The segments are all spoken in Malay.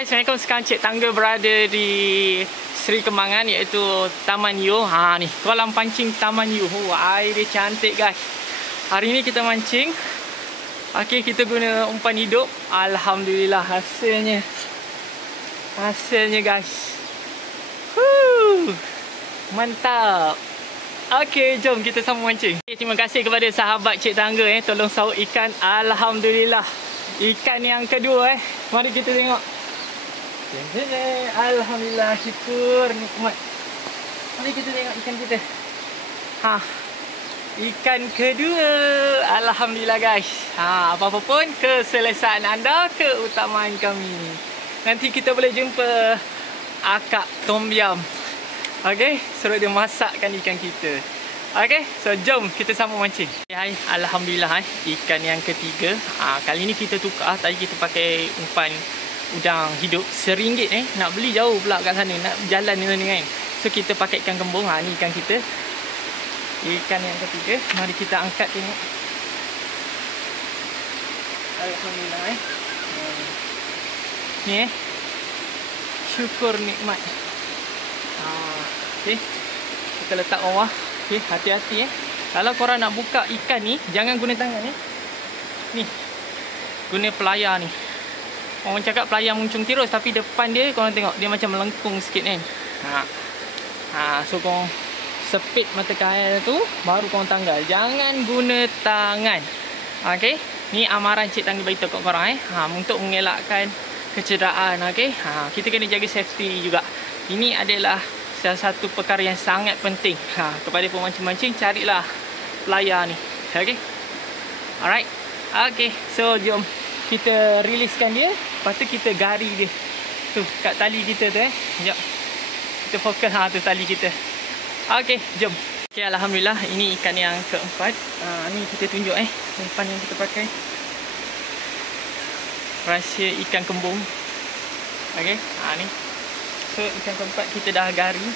Hai, Assalamualaikum. Sekarang Cik Tangga berada di Seri Kembangan, iaitu Taman Yu. Ni kolam pancing Taman Yu. Air dia cantik guys. Hari ni kita mancing. Okey, kita guna umpan hidup. Alhamdulillah hasilnya guys. Mantap. Okey, jom kita sama mancing. Terima kasih kepada sahabat Cik Tangga tolong saut ikan. Alhamdulillah. Ikan yang kedua Mari kita tengok. Alhamdulillah, syukur nikmat. Mari kita tengok ikan kita. Ikan kedua. Alhamdulillah guys. Apa-apa pun keselesaan anda, keutamaan kami. Nanti kita boleh jumpa akak Tom Yam. Okey, suruh dia masakkan ikan kita. Okey, so jom kita sama mancing. Hai, alhamdulillah ikan yang ketiga. Kali ni kita tukar. Tadi kita pakai umpan udang hidup RM1. Nak beli jauh pula kat sana, nak jalan ni kan. So kita pakai ikan kembung. Ni ikan kita. Ikan yang ketiga. Mari kita angkat tengok. Alhamdulillah Ni syukur nikmat. Okey. Kita letak bawah. Okey, hati-hati Kalau korang nak buka ikan ni, jangan guna tangan Ni. Guna pelayar ni. Orang cakap pelayar muncung tirus, tapi depan dia korang tengok dia macam melengkung sikit kan. So korang sepit mata kail tu, baru korang tanggal. Jangan guna tangan. Okey. Ni amaran Cik Tangga beritahu kat korang untuk mengelakkan kecederaan. Okey. Kita kena jaga safety juga. Ini adalah salah satu perkara yang sangat penting. Kepada pemancing-mancing, carilah pelayar ni. Okey. Alright. Okey. So jom kita riliskan dia. Lepas tu kita gari dia. Tu kat tali kita tu Sekejap. Kita fokus tu tali kita. Okey, jom. Okey, alhamdulillah ini ikan yang keempat. Ni kita tunjuk umpan yang kita pakai. Rahsia ikan kembung. Okey, ni. So ikan keempat kita dah gari.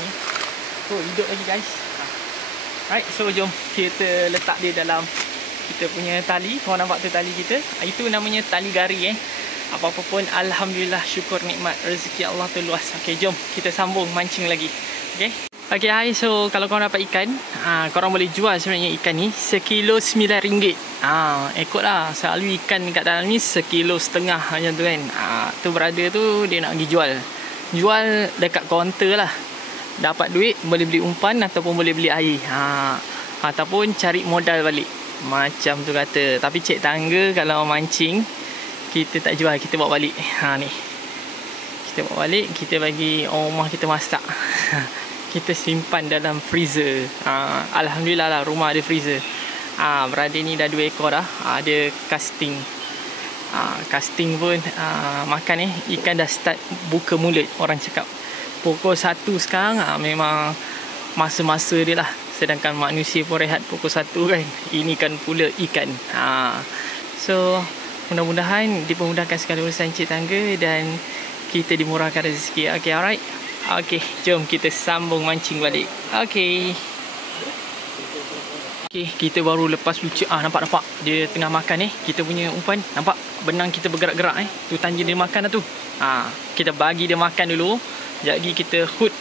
Ni. Hidup lagi guys. Right, so jom kita letak dia dalam kita punya tali. Korang nampak tu tali kita. Itu namanya tali gari Apa-apa pun alhamdulillah, syukur nikmat, rezeki Allah tu luas. Okey, jom kita sambung mancing lagi. Okey. Okey, hai. So kalau korang dapat ikan, korang boleh jual sebenarnya ikan ni sekilo RM9. Ikutlah. Selalu ikan kat dalam ni sekilo setengah macam tu kan. Tu berada tu dia nak pergi jual. Jual dekat kaunter lah. Dapat duit, boleh beli umpan ataupun boleh beli air. Ataupun cari modal balik. Macam tu kata. Tapi Cik Tangga kalau mancing, kita tak jual, kita bawa balik. Ni. Kita bawa balik, kita bagi orang rumah kita masak. Kita simpan dalam freezer. Alhamdulillah lah, rumah ada freezer. Berada ni dah 2 ekor dah. Ada casting. Casting pun makan ikan dah start buka mulut. Orang cakap pukul 1 sekarang memang masa-masa dia lah. Sedangkan manusia pun rehat pukul 1 kan. Ini kan pula ikan. So mudah-mudahan dipermudahkan segala urusan Cik Tangga dan kita dimurahkan rezeki. Okay, alright. Okay, jom kita sambung mancing balik. Okay. Okay, kita baru lepas lucu. Nampak. Dia tengah makan kita punya umpan. Nampak benang kita bergerak-gerak Tu tanja dia makan dah tu. Kita bagi dia makan dulu. Sekejap lagi kita hook.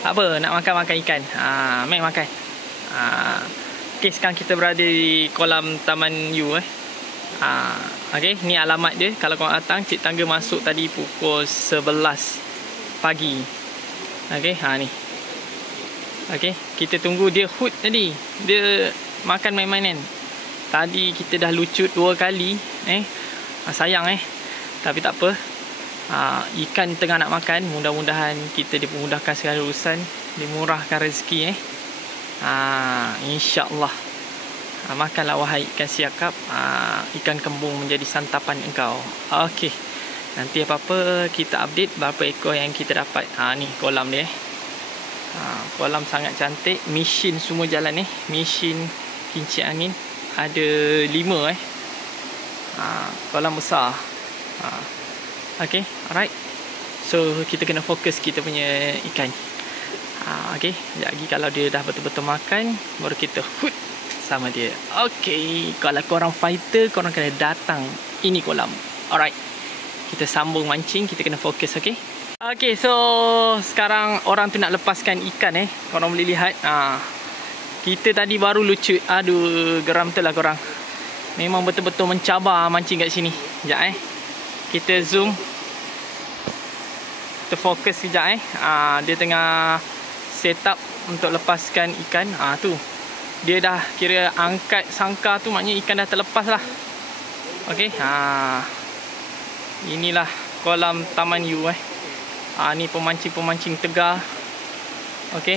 Apa nak makan ikan. Main makan. Okey, sekarang kita berada di kolam Taman Yu okey, ni alamat dia. Kalau korang datang, Cik Tangga masuk tadi pukul 11 pagi. Okey, ni. Okey, kita tunggu dia hook tadi. Dia makan main-main kan. Tadi kita dah lucut 2 kali. Sayang tapi tak apa. Ikan tengah nak makan. Mudah-mudahan kita dipermudahkan segala urusan, dimurahkan rezeki InsyaAllah. Makanlah wahai ikan siakap. Ikan kembung menjadi santapan engkau. Okey, nanti apa-apa kita update berapa ekor yang kita dapat. Ni kolam dia. Kolam sangat cantik. Mesin semua jalan mesin kincir angin. Ada 5 kolam besar. Okay, alright. So kita kena fokus kita punya ikan. Okay, sekejap lagi kalau dia dah betul-betul makan, baru kita hook bersama dia. Okay, kalau korang fighter, korang kena datang ini kolam. Alright, kita sambung mancing, kita kena fokus, okay? Okay, so sekarang orang tu nak lepaskan ikan korang boleh lihat. Kita tadi baru lucut. Aduh, geram betul lah korang. Memang betul-betul mencabar mancing kat sini. Sekejap kita zoom. Kita fokus sekejap dia tengah set up untuk lepaskan ikan. Tu dia dah kira angkat sangkar tu, maknanya ikan dah terlepas lah. Okay, inilah kolam Taman U ni pemancing-pemancing tegar. Okay,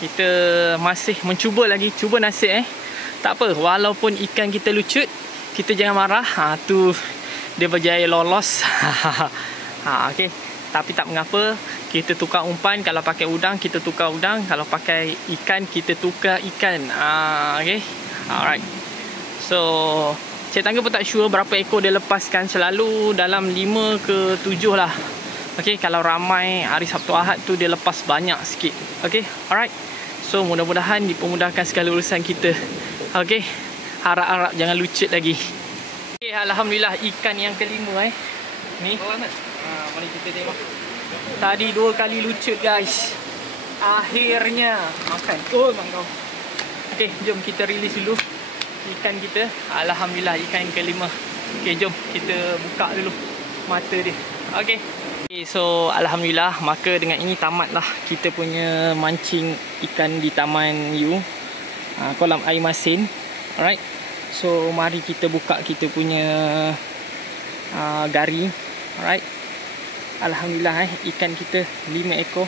kita masih mencuba lagi, cuba nasib tak apa, walaupun ikan kita lucut, kita jangan marah. Tu dia berjaya lolos. Okay, tapi tak mengapa, kita tukar umpan. Kalau pakai udang, kita tukar udang. Kalau pakai ikan, kita tukar ikan. Okay, alright. So Cik Tangga pun tak sure berapa ekor dia lepaskan. Selalu dalam 5 ke 7 lah. Okay, kalau ramai hari Sabtu Ahad tu dia lepas banyak sikit. Okay, alright. So mudah-mudahan dipermudahkan segala urusan kita. Okay, harap-harap jangan lucut lagi. Okay, alhamdulillah ikan yang kelima ni. Mari kita tengok. Tadi 2 kali lucut guys. Akhirnya makan. Mangkau. Okay, jom kita release dulu ikan kita. Alhamdulillah ikan yang kelima. Okay, jom kita buka dulu mata dia. Okay, so alhamdulillah, maka dengan ini tamatlah kita punya mancing ikan di Taman U, kolam air masin. Alright, so mari kita buka kita punya gari. Alright, alhamdulillah ikan kita 5 ekor.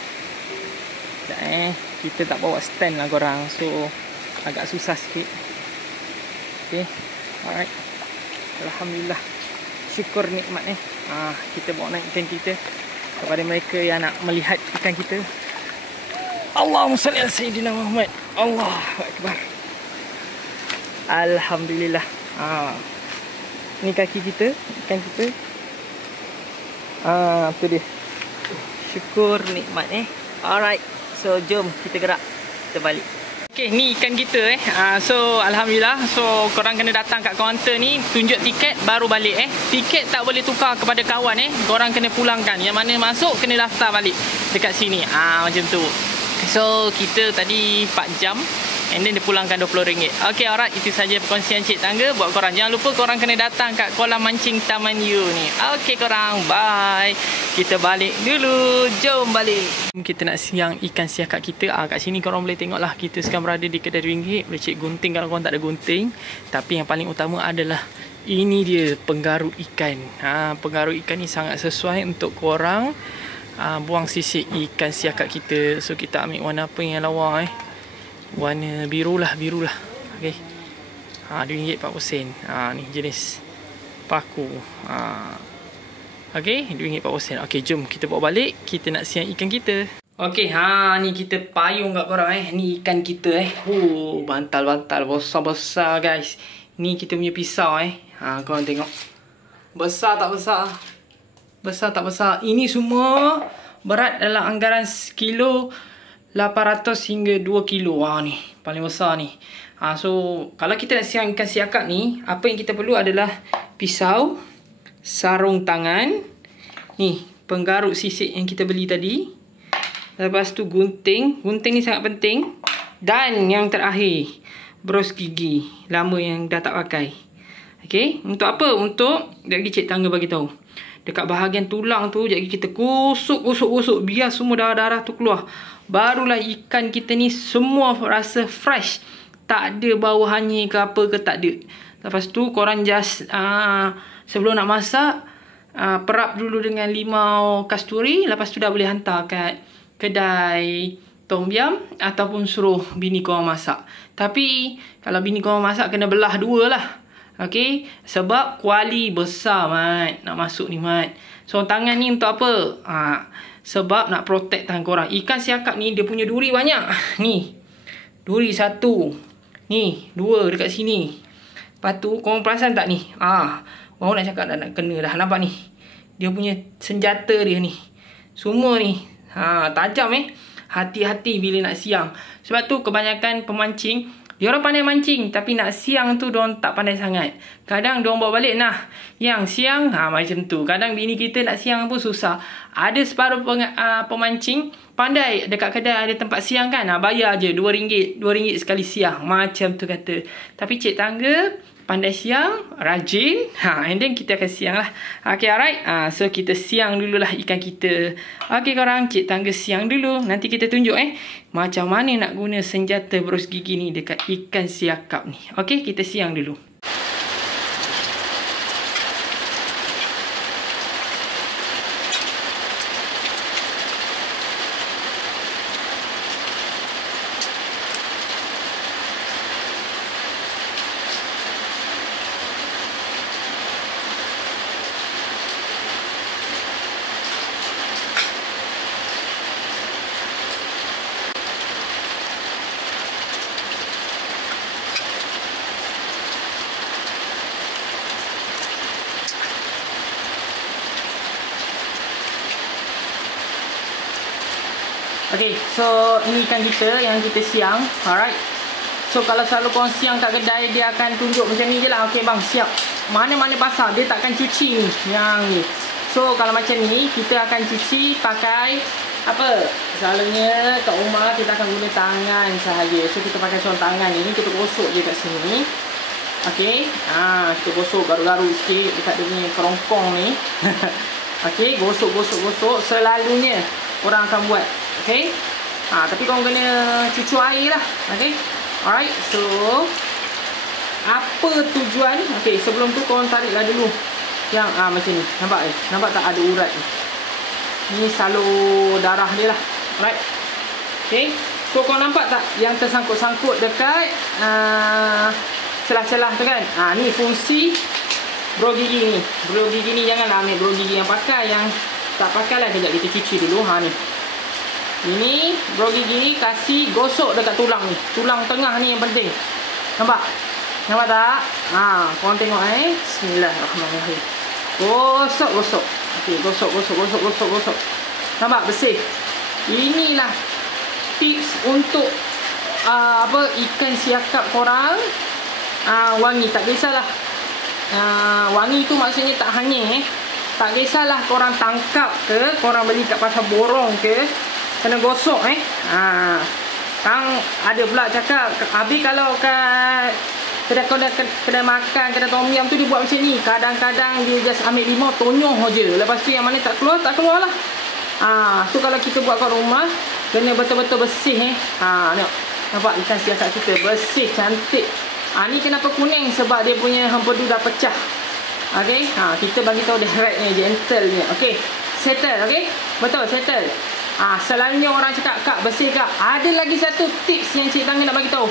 Kita tak bawa stand lah korang, so agak susah sikit. Okay, alright, alhamdulillah, syukur nikmat kita bawa naik ikan kita kepada mereka yang nak melihat ikan kita. Allahumma salli ala Sayyidina Muhammad. Allahu Akbar. Alhamdulillah. Ni kaki kita, ikan kita. Tu dia. Syukur nikmat Alright, so jom kita gerak, kita balik. Okay, ni ikan kita so alhamdulillah. So korang kena datang kat kaunter ni, tunjuk tiket baru balik Tiket tak boleh tukar kepada kawan korang kena pulangkan. Yang mana masuk kena daftar balik dekat sini. Macam tu. So kita tadi 4 jam and then dia pulangkan RM20. Okay, alright, itu saja perkongsian Cik Tangga buat korang. Jangan lupa korang kena datang kat kolam mancing Taman U ni. Okay korang, bye. Kita balik dulu. Jom balik. Kita nak siang ikan siakap kita. Kat sini korang boleh tengok lah, kita sekarang berada di kedai RM2. Boleh cek gunting kalau korang tak ada gunting. Tapi yang paling utama adalah ini dia penggaruk ikan. Penggaruk ikan ni sangat sesuai untuk korang buang sisik ikan siakap kita. So kita ambil warna apa yang lawa warna biru lah. Okay, RM2.40. Ni jenis paku. Okay, RM2.40. Okay, jom kita bawa balik. Kita nak siang ikan kita. Okay, ni kita payung kat korang Ni ikan kita bantal-bantal besar-besar guys. Ni kita punya pisau korang tengok. Besar tak besar? Besar tak besar? Ini semua berat dalam anggaran kilo 800 hingga 2 kilo. Ni paling besar ni. So kalau kita nak siang ikan siakap ni, apa yang kita perlu adalah pisau, sarung tangan, ni penggaruk sisik yang kita beli tadi. Lepas tu gunting. Gunting ni sangat penting. Dan yang terakhir, bros gigi lama yang dah tak pakai. Okay, untuk apa? Untuk lagi Cik Tangga bagi tahu. Dekat bahagian tulang tu, jadi kita gosok biar semua darah-darah tu keluar. Barulah ikan kita ni semua rasa fresh. Tak ada bau hanyir ke apa ke, tak ada. Lepas tu korang just sebelum nak masak, perap dulu dengan limau kasturi. Lepas tu dah boleh hantar kat kedai tom yum ataupun suruh bini korang masak. Tapi kalau bini korang masak kena belah 2 lah. Okay, sebab kuali besar mat nak masuk ni mat. So tangan ni untuk apa? Sebab nak protect tangan korang. Ikan siakap ni dia punya duri banyak. Ni duri 1, ni 2 dekat sini. Lepas tu korang perasan tak ni? Baru nak cakap dah nak kena dah. Nampak ni? Dia punya senjata dia ni. Semua ni tajam hati-hati bila nak siang. Sebab tu kebanyakan pemancing, diorang pandai mancing, tapi nak siang tu diorang tak pandai sangat. Kadang diorang bawa balik, nah, yang siang, macam tu. Kadang bini kita nak siang pun susah. Ada separuh pemancing pandai, dekat kedai ada tempat siang kan, bayar je RM2 sekali siang, macam tu kata. Tapi cik tangga pandai siang, rajin, and then kita akan siang lah. Okay, alright. So kita siang dululah ikan kita. Okay korang, cik tangga siang dulu. Nanti kita tunjuk macam mana nak guna senjata berus gigi ni dekat ikan siakap ni. Okay, kita siang dulu. Okay, so ini ikan kita yang kita siang. Alright. So kalau selalu korang siang kat kedai, dia akan tunjuk macam ni je lah. Okay bang, siap. Mana-mana basah, dia takkan cuci ni. Yang ni. So kalau macam ni, kita akan cuci pakai apa? Selalunya kat rumah kita akan guna tangan sahaja. So kita pakai sorang tangan ni, kita gosok je kat sini. Okay. Kita gosok garu-garu sikit dekat dia punya kerongkong ni. Okay, gosok. Selalunya orang akan buat. Okay. Tapi korang kena cucu air lah. Okay. Alright. So apa tujuan? Okay, sebelum tu korang tariklah dulu yang macam ni. Nampak nampak tak ada urat ni? Ni salur darah dia lah. Alright. Okay. So korang nampak tak yang tersangkut-sangkut dekat celah-celah tu kan? Ni fungsi bro gigi ni. Bro gigi ni janganlah ambil bro gigi yang pakai. Yang tak pakai lah, kejap kita cuci dulu. Ni. Ini bro gigi kasih gosok dekat tulang ni. Tulang tengah ni yang penting. Nampak? Nampak tak? Korang tengok Bismillahirrahmanirrahim. Gosok. Okey, gosok. Nampak bersih. Inilah tips untuk ikan siakap korang wangi. Tak kisahlah. Wangi tu maksudnya tak hanging Tak kisahlah korang tangkap ke, korang beli kat pasar borong ke, kena gosok Kang ada pula cakap, habis kalau kat kedai makan, kedai tom yum tu dia buat macam ni. Kadang-kadang dia just ambil limau, tonyoh je. Lepas tu yang mana tak keluar lah. So kalau kita buat kat rumah, kena betul-betul bersih Tengok. Nampak ikan siasat kita bersih, cantik. Ni kenapa kuning? Sebab dia punya hempedu dah pecah. Okay. Kita bagi tahu direct ni, gentle ni. Okay. Settle. Okay. Betul, settle. Selalunya orang cakap, Kak, bersih Kak. Ada lagi satu tips yang Cik Tangga nak bagi tahu.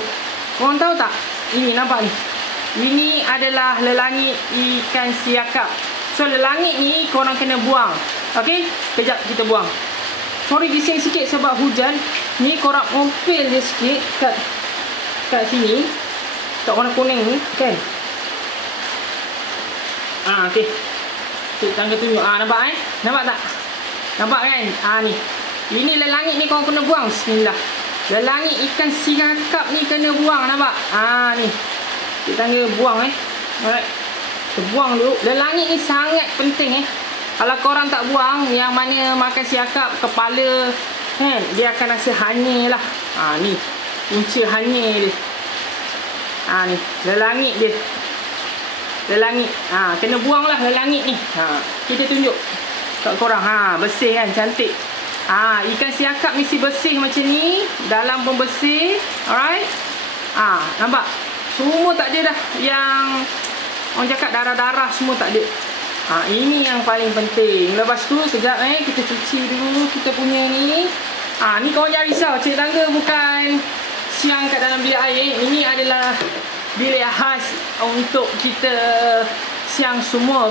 Korang tahu tak? Ini nampak ni. Ini adalah lelangit ikan siakap. So lelangit ni korang kena buang. Okay. Kejap kita buang. Sorry bising sikit sebab hujan. Ni korang ompel je sikit kat sini. Kat warna kuning ni kan. Okay. Cik Tangga tunjuk. Nampak Nampak tak? Nampak kan? Ni. Ini lelangit ni korang kena buang. Bismillah. Lelangit ikan siakap ni kena buang. Nampak? Ni. Cik Tangga buang Alright. Kita buang dulu. Lelangit ni sangat penting Kalau korang tak buang, yang mana makan siakap kepala kan, dia akan rasa hanyir lah. Ni. Punca hanyir dia. Ni. Lelangit dia. Lelangit. Kena buang lah lelangit ni. Kita tunjuk kat korang. Bersih kan, cantik. Ikan siakap mesti bersih macam ni. Dalam pun bersih. Alright. Nampak? Semua tak ada dah. Yang orang cakap darah-darah semua tak ada. Ini yang paling penting. Lepas tu sekejap kita cuci dulu kita punya ni. Ni korang jangan risau. Cik Tangga bukan siang kat dalam bilik air. Ini adalah bilik khas untuk kita siang semua.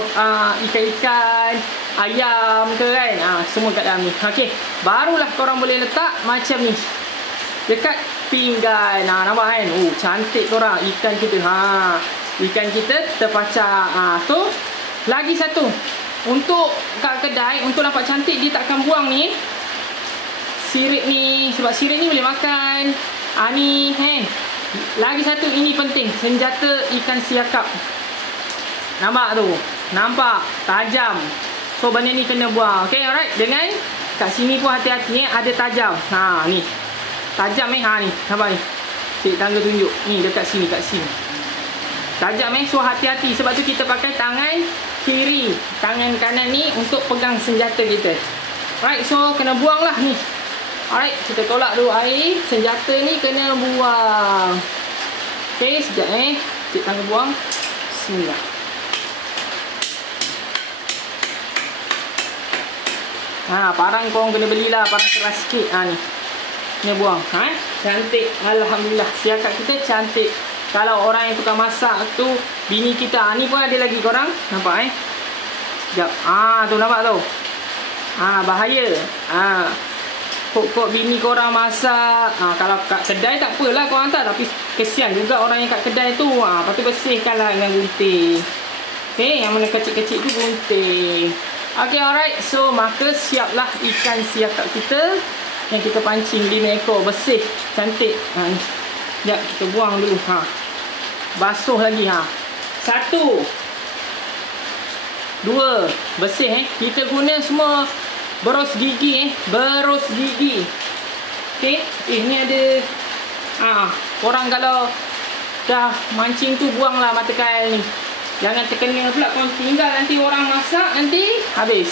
Ikan-ikan, ayam ke kan. Semua kat dalam ni. Okey. Barulah korang boleh letak macam ni. Dekat pinggan. Nampak kan? Cantik korang. Ikan kita. Ikan kita terpacak. Tu. Lagi satu. Untuk kat kedai, untuk nampak cantik, dia takkan buang ni. sirip ni. Sebab sirip ni boleh makan. Ni lagi satu, ini penting, senjata ikan siakap. Nampak tu? Nampak? Tajam. So benda ni kena buang. Okay, alright. Dengan kat sini pun hati-hati ada tajam. Ni. Tajam ni. Nampak ni? Cik tangga tunjuk. Ni dekat sini, kat sini. Tajam so hati-hati. Sebab tu kita pakai tangan kiri. Tangan kanan ni untuk pegang senjata kita. Alright, so kena buang lah ni. Alright, kita tolak dulu air. Senjata ni kena buang. Okay, sekejap cik tangga buang. Bismillah. Parang korang kena belilah. Parang keras sikit. Ni. Kena buang. Cantik. Alhamdulillah. Siakap kita cantik. Kalau orang yang tukang masak tu, bini kita. Ni pun ada lagi korang. Nampak Sekejap. Tu nampak tu. Bahaya. Kok bini korang masak. Kalau kat kedai tak apalah korang hantar. Tapi kesian juga orang yang kat kedai tu. Lepas tu bersihkanlah dengan gunting. Okay, yang mana kecil-kecil tu gunting. Okay, alright. So, maka siaplah ikan siakap kita. Yang kita pancing 5 ekor. Bersih. Cantik. Ni. Sekejap, kita buang dulu. Basuh lagi. 1 2 bersih. Kita guna semua berus gigi. Berus gigi. Okay. Ni ada. Korang kalau dah mancing tu, buanglah mata kail ni. Jangan terkena pula. Korang tinggal nanti orang masak, nanti habis.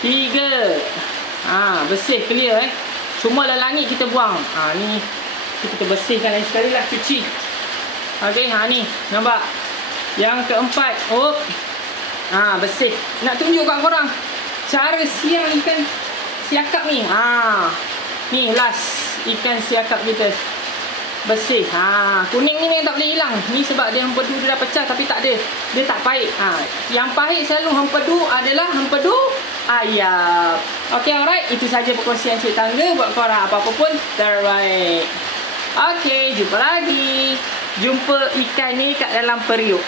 3 bersih, clear Semua langit kita buang. Ni kita bersihkan lagi sekali lah. Cuci. Okay, ni nampak. Yang keempat. Bersih. Nak tunjuk kat korang cara siang ikan siakap ni. Ni last ikan siakap kita. Bersih. Kuning ni memang tak boleh hilang. Ni sebab dia hempedu dia dah pecah, tapi tak ada. Dia tak pahit. Yang pahit selalu hempedu adalah hempedu ayam. Okay, alright. Itu saja perkongsian Cik Tangga. Buat korang apa-apa pun terbaik. Okay, jumpa lagi. Jumpa ikan ni kat dalam periuk.